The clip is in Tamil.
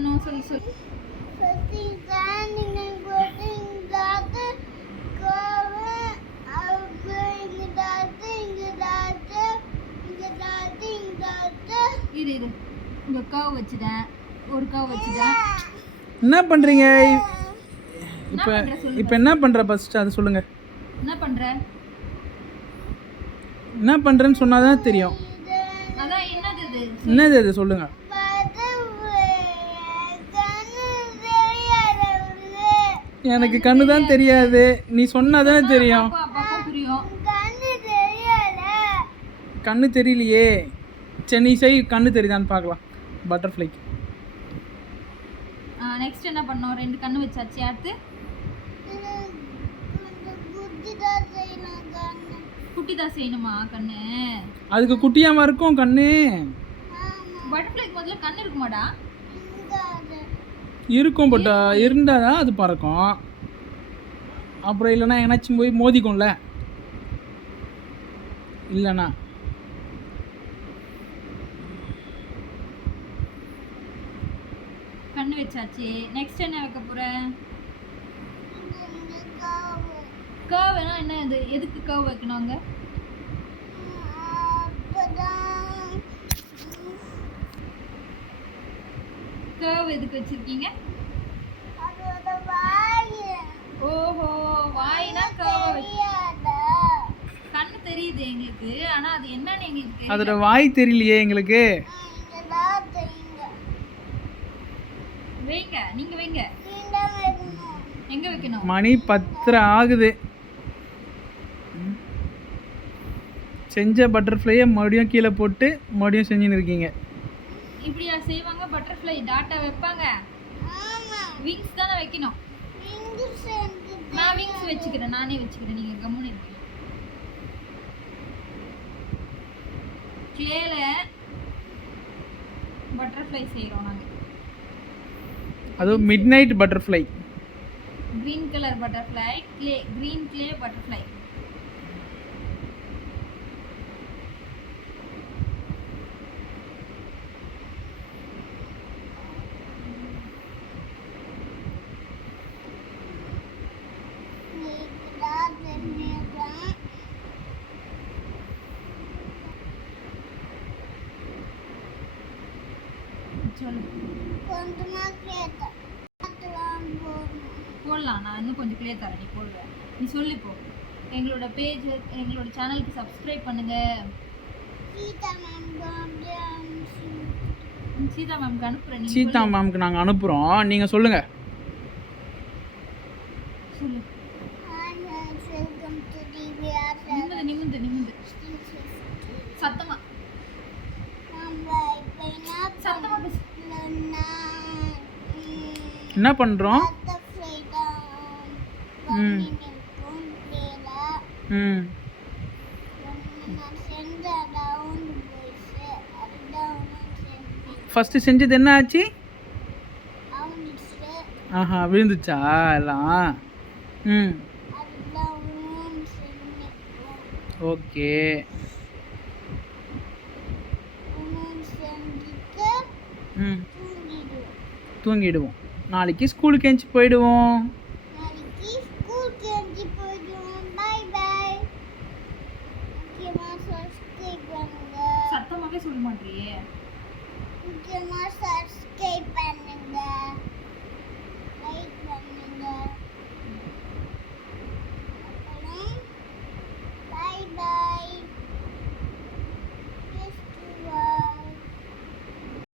பண்ணணும் சொல்லு சொல்லு. இரு இரு, இங்க கர்வ் வச்சுட்டேன், ஒரு கர்வ் வச்சுட்டேன். என்ன பண்ணுறீங்க என்ன இப்போ? பண்ற சொல்லு. இப்போ என்ன பண்ணுற ஃபஸ்ட்டு அதை சொல்லுங்கள். என்ன பண்ற? என்ன பண்ணுறேன்னு சொன்னால் தான் தெரியும். அதான் என்னது இது? என்னது அது சொல்லுங்கள். எனக்கு கண்ணு தான் தெரியாது, நீ சொன்னா தானே தெரியும். அப்பா புரியும். கண்ணு தெரியலையே. சரி நீ செய், கண்ணு தெரியுதான்னு பார்க்கலாம். பட்டர்ஃப்ளைக்கு நெக்ஸ்ட் என்ன பண்ணோம்? 2 கண்ணு வச்சாச்சு. அடுத்து குட்டி தான் செய்யணுமா கண்ணு? அதுக்கு குட்டியாம இருக்கும் கண்ணு. பட்டர்ஃப்ளைக்கு முதல்ல கண்ணு இருக்குமாடா? இருக்கும், பட் இருந்தால் தான் அது பறக்கும். அப்புறம் இல்லைன்னா என்னாச்சும் போய் மோதிக்கும்ல. இல்லைண்ணா கண்ணு வச்சாச்சு. நெக்ஸ்ட் என்ன வைக்க போற? கர்வ்னா என்ன இது? எதுக்கு கர்வ் வைக்கணும் அங்க? கர்வ் எதுக்கு வச்சிருக்கீங்க? ஓஹோ, வாய்னா கர்வ். கண்ணு தெரியுது எங்களுக்கு, ஆனா அது என்னன்னு எங்களுக்கு தெரியல. அதோட வாய் தெரியலையே எங்களுக்கு. வைங்க, நீங்க வைங்க. எங்க வைக்கணும்? மணி 10 ஆகுது. செஞ்ச பட்டர்ஃப்ளையை மறுபடியும் கீழே போட்டு மறுபடியும் செஞ்சுன்னு இருக்கீங்க. இப்படியா செய்வாங்க? பட்டர்ஃப்ளை டாட்டா வைப்பாங்க. விங்ஸ் தானே வைக்கணும். நான் விங்ஸ் வச்சுக்கிறேன், நானே வச்சுக்கிறேன், நீங்க கம்முன்னு இருங்க. கிளேல பட்டர்ஃப்ளை செய்றோம் நாங்க. அதுவும் mid night butterfly. green color butterfly, clay, green clay butterfly. போடலாம், நான் இன்னும் கொஞ்சம் கிளியர் தரேன், நீ போடுவேன். நீ சொல்லி போ. எங்களோட பேஜ், எங்களோட சேனலுக்கு சப்ஸ்கிரைப் பண்ணுங்க. சீதா மேம்க்கு அனுப்புறேன். நீ சீதா மேம்க்கு நாங்கள் அனுப்புகிறோம், நீங்கள் சொல்லுங்கள். சொல்லு. நிமிந்து நிமிந்து நிமிந்து சத்தமா சத்தமா பேசு. என்ன பண்ணுறோம்? ம் ம் ஃபஸ்ட்டு செஞ்சது என்ன ஆச்சு? ஆஹா, விழுந்துச்சா எல்லாம்? ம் ஓகே. ம் தூங்கிடுவோம். நாளைக்கு ஸ்கூலுக்கு எஞ்சி போயிடுவோம். சத்தமாவே சொல்ல மாட்டியே.